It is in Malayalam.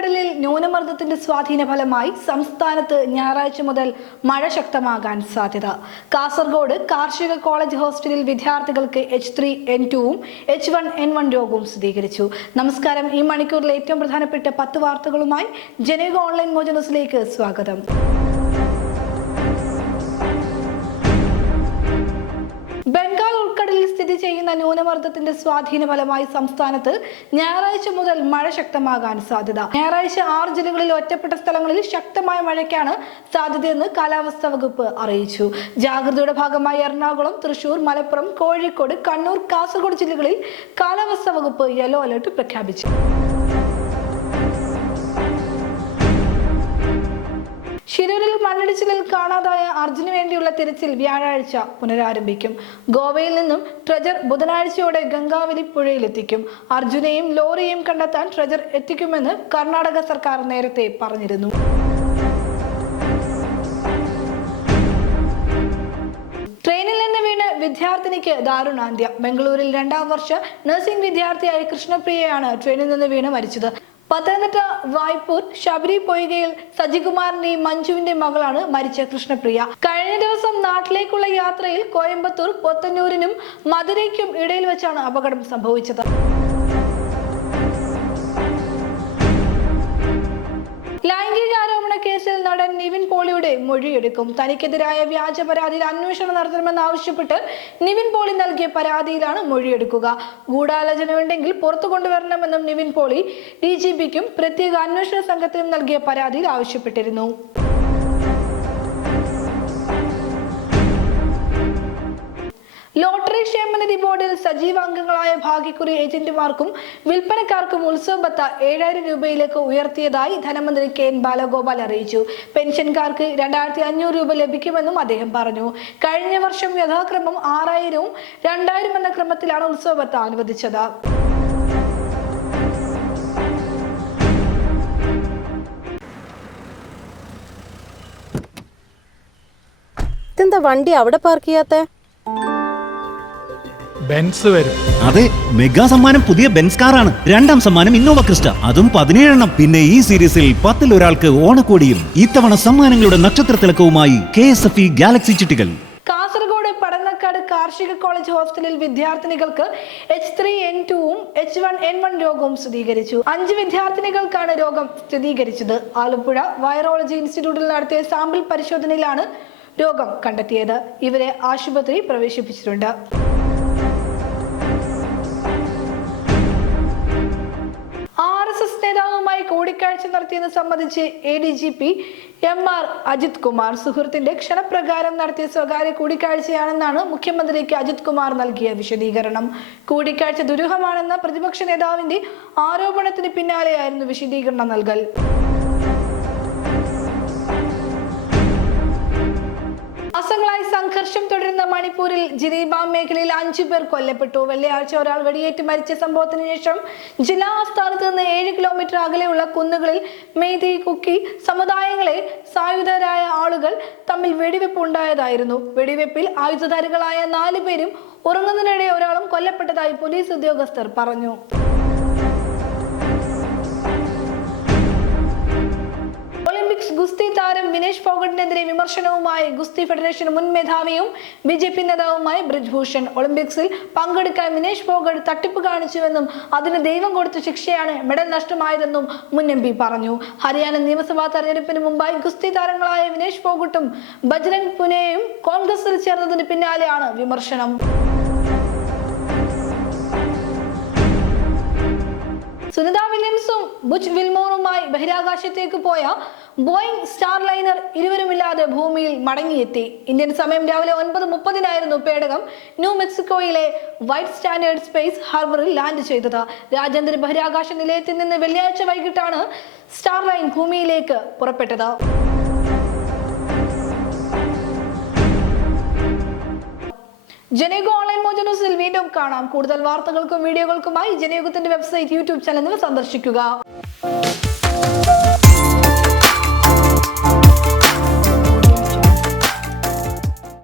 ഉൾക്കടലിൽ ന്യൂനമർദ്ദത്തിന്റെ സ്വാധീന ഫലമായി സംസ്ഥാനത്ത് ഞായറാഴ്ച മുതൽ മഴ ശക്തമാകാൻ സാധ്യത. കാസർഗോഡ് കാർഷിക കോളേജ് ഹോസ്റ്റലിൽ വിദ്യാർത്ഥികൾക്ക് എച്ച് ത്രീ എൻ ടുവും എച്ച് വൺ എൻ വൺ രോഗവും സ്ഥിരീകരിച്ചു. നമസ്കാരം. ഈ മണിക്കൂറിലെ ഏറ്റവും പ്രധാനപ്പെട്ട പത്ത് വാർത്തകളുമായി ജനക ഓൺലൈൻ മോജനസിലേക്ക് സ്വാഗതം. ബംഗാൾ സ്ഥിതി ചെയ്യുന്ന ന്യൂനമർദ്ദത്തിന്റെ സ്വാധീന ഫലമായി സംസ്ഥാനത്ത് ഞായറാഴ്ച മുതൽ മഴ ശക്തമാകാൻ സാധ്യത. ഞായറാഴ്ച ആറ് ജില്ലകളിൽ ഒറ്റപ്പെട്ട സ്ഥലങ്ങളിൽ ശക്തമായ മഴയ്ക്കാണ് സാധ്യതയെന്ന് കാലാവസ്ഥാ വകുപ്പ് അറിയിച്ചു. ജാഗ്രതയുടെ ഭാഗമായി എറണാകുളം തൃശൂർ മലപ്പുറം കോഴിക്കോട് കണ്ണൂർ കാസർഗോഡ് ജില്ലകളിൽ കാലാവസ്ഥാ വകുപ്പ് യെല്ലോ അലർട്ട് പ്രഖ്യാപിച്ചു. ഷിരൂരിൽ കാണാതായ അർജുന് വേണ്ടിയുള്ള തിരച്ചിൽ വ്യാഴാഴ്ച പുനരാരംഭിക്കും. ഗോവയിൽ നിന്നും ട്രജർ ബുധനാഴ്ചയോടെ ഗംഗാവലി പുഴയിലെത്തിക്കും. അർജുനെയും ലോറിയെയും കണ്ടെത്താൻ ട്രജർ എത്തിക്കുമെന്ന് കർണാടക സർക്കാർ നേരത്തെ പറഞ്ഞിരുന്നു. ട്രെയിനിൽ നിന്ന് വീണ് വിദ്യാർത്ഥിനിക്ക് ദാരുണാന്ത്യം. ബംഗളൂരിൽ രണ്ടാം വർഷ നഴ്സിംഗ് വിദ്യാർത്ഥിയായ കൃഷ്ണപ്രിയയാണ് ട്രെയിനിൽ നിന്ന് വീണ് മരിച്ചത്. പത്തനംതിട്ട വായ്പൂർ ശബരി പൊയ്കയിൽ സജികുമാറിന്റെയും മഞ്ജുവിന്റെ മകളാണ് മരിച്ച കൃഷ്ണപ്രിയ. കഴിഞ്ഞ ദിവസം നാട്ടിലേക്കുള്ള യാത്രയിൽ കോയമ്പത്തൂർ പൊത്തന്നൂരിനും മധുരയ്ക്കും ഇടയിൽ വെച്ചാണ് അപകടം സംഭവിച്ചത്. നിവിൻ മൊഴിയെടുക്കും. തനിക്കെതിരായ വ്യാജ പരാതിയിൽ അന്വേഷണം നടത്തണമെന്ന് ആവശ്യപ്പെട്ട് നിവിൻ പോളി നൽകിയ പരാതിയിലാണ് മൊഴിയെടുക്കുക. ഗൂഢാലോചനയുണ്ടെങ്കിൽ പുറത്തു കൊണ്ടുവരണമെന്നും നിവിൻ പോളി ഡി ജി പിക്കും പ്രത്യേക അന്വേഷണ സംഘത്തിനും നൽകിയ പരാതിയിൽ ആവശ്യപ്പെട്ടിരുന്നു. ബോർഡിൽ സജീവ അംഗങ്ങളായ ഭാഗ്യക്കുറി ഏജന്റുമാർക്കും വിൽപ്പനക്കാർക്കും ഉത്സവ ബത്ത ഏഴായിരം രൂപയിലേക്ക് ഉയർത്തിയതായി ധനമന്ത്രി കെ എൻ ബാലഗോപാൽ അറിയിച്ചു. പെൻഷൻകാർക്ക് രണ്ടായിരത്തി അഞ്ഞൂറ് രൂപ ലഭിക്കുമെന്നും അദ്ദേഹം പറഞ്ഞു. കഴിഞ്ഞ വർഷം യഥാക്രമം ആറായിരവും രണ്ടായിരം എന്ന ക്രമത്തിലാണ് ഉത്സവ ബത്ത അനുവദിച്ചത്. ഇതെന്താ വണ്ടി അവിടെ പാർക്ക് ചെയ്യാത്തെ? ബെൻസ് വരും. അതെ മെഗാ സമ്മാനം പുതിയ ബെൻസ് കാറാണ്. രണ്ടാം സമ്മാനം ഇന്നോവ ക്രിസ്റ്റ. അതും പതിനേഴെണ്ണം. പിന്നെ ഈ സീരീസിൽ പത്തിൽ ഒരാൾക്ക് ഓണക്കോടിയും ഇത്തവണ സമ്മാനങ്ങളുടെ നക്ഷത്ര തിളക്കവുമായി K S F E galaxy ചിട്ടികൾ Kasaragod Padannakkad കാർഷിക കോളേജ് ഹോസ്റ്റലിൽ വിദ്യാർത്ഥിനികൾക്ക് എച്ച് ത്രീ എൻ ടുവും എച്ച് വൺ എൻ വൺ രോഗവും സ്ഥിരീകരിച്ചു. അഞ്ച് വിദ്യാർത്ഥിനികൾക്കാണ് രോഗം സ്ഥിരീകരിച്ചത്. ആലപ്പുഴ വൈറോളജി ഇൻസ്റ്റിറ്റ്യൂട്ടിൽ നടത്തിയ സാമ്പിൾ പരിശോധനയിലാണ് രോഗം കണ്ടെത്തിയത്. ഇവരെ ആശുപത്രി പ്രവേശിപ്പിച്ചിട്ടുണ്ട്. നേതാവുമായി കൂടിക്കാഴ്ച നടത്തിയത് സംബന്ധിച്ച് A D G P M R Ajith Kumar സുഹൃത്തിന്റെ ക്ഷണപ്രകാരം നടത്തിയ സ്വകാര്യ കൂടിക്കാഴ്ചയാണെന്നാണ് മുഖ്യമന്ത്രിക്ക് അജിത് കുമാർ നൽകിയ വിശദീകരണം. കൂടിക്കാഴ്ച ദുരൂഹമാണെന്ന പ്രതിപക്ഷ നേതാവിന്റെ ആരോപണത്തിന് പിന്നാലെയായിരുന്നു വിശദീകരണം നൽകൽ. സംഘർഷം തുടരുന്ന മണിപ്പൂരിൽ ജിരീബാം മേഖലയിൽ അഞ്ചു പേർ കൊല്ലപ്പെട്ടു. വെള്ളിയാഴ്ച ഒരാൾ വെടിയേറ്റ് മരിച്ച സംഭവത്തിന് ശേഷം ജില്ലാ ആസ്ഥാനത്ത് നിന്ന് ഏഴ് കിലോമീറ്റർ അകലെയുള്ള കുന്നുകളിൽ മേതി കുക്കി സമുദായങ്ങളെ സായുധരായ ആളുകൾ തമ്മിൽ വെടിവെപ്പ് ഉണ്ടായതായിരുന്നു. വെടിവെപ്പിൽ ആയുധധാരികളായ നാലു പേരും ഉറങ്ങുന്നതിനിടെ ഒരാളും കൊല്ലപ്പെട്ടതായി പോലീസ് ഉദ്യോഗസ്ഥർ പറഞ്ഞു. ഗുസ്തി താരം വിനേഷ് ഫോഗട്ടിനെതിരെ വിമർശനവുമായി ഗുസ്തി ഫെഡറേഷൻ മുൻ മേധാവിയും ബി ജെ പി നേതാവുമായി ബ്രിജ്ഭൂഷൺ. ഒളിമ്പിക്സിൽ പങ്കെടുക്കാൻ വിനേഷ് ഫോഗട്ട് തട്ടിപ്പ് കാണിച്ചുവെന്നും അതിന് ദൈവം കൊടുത്ത ശിക്ഷയാണ് മെഡൽ നഷ്ടമായതെന്നും മുൻ എം പി പറഞ്ഞു. ഹരിയാന നിയമസഭാ തെരഞ്ഞെടുപ്പിന് മുമ്പായി ഗുസ്തി താരങ്ങളായ വിനേഷ് ഫോഗട്ടും ബജ്രംഗ് പുനെയും കോൺഗ്രസിൽ ചേർന്നതിന് പിന്നാലെയാണ് വിമർശനം. സുനിത വില്യംസും ബുച്ച് വിൽമോറുമായി ബഹിരാകാശത്തേക്ക് പോയ ബോയിങ് സ്റ്റാർ ലൈനർ ഇരുവരുമില്ലാതെ ഭൂമിയിൽ മടങ്ങിയെത്തി. ഇന്ത്യൻ സമയം രാവിലെ ഒൻപത് മുപ്പതിനായിരുന്നു പേടകം ന്യൂ മെക്സിക്കോയിലെ വൈറ്റ് സ്റ്റാൻഡേർഡ് സ്പേസ് ഹാർബറിൽ ലാൻഡ് ചെയ്തത്. രാജ്യാന്തര ബഹിരാകാശ നിലയത്തിൽ നിന്ന് വെള്ളിയാഴ്ച വൈകിട്ടാണ് സ്റ്റാർ ലൈൻ ഭൂമിയിലേക്ക് പുറപ്പെട്ടത്. ജനയുഗ ഓൺലൈൻ മോജ ന്യൂസിൽ വീണ്ടും കാണാം. കൂടുതൽ വാർത്തകൾക്കും വീഡിയോകൾക്കുമായി ജനയുഗത്തിന്റെ വെബ്സൈറ്റ് യൂട്യൂബ് ചാനൽ സന്ദർശിക്കുക.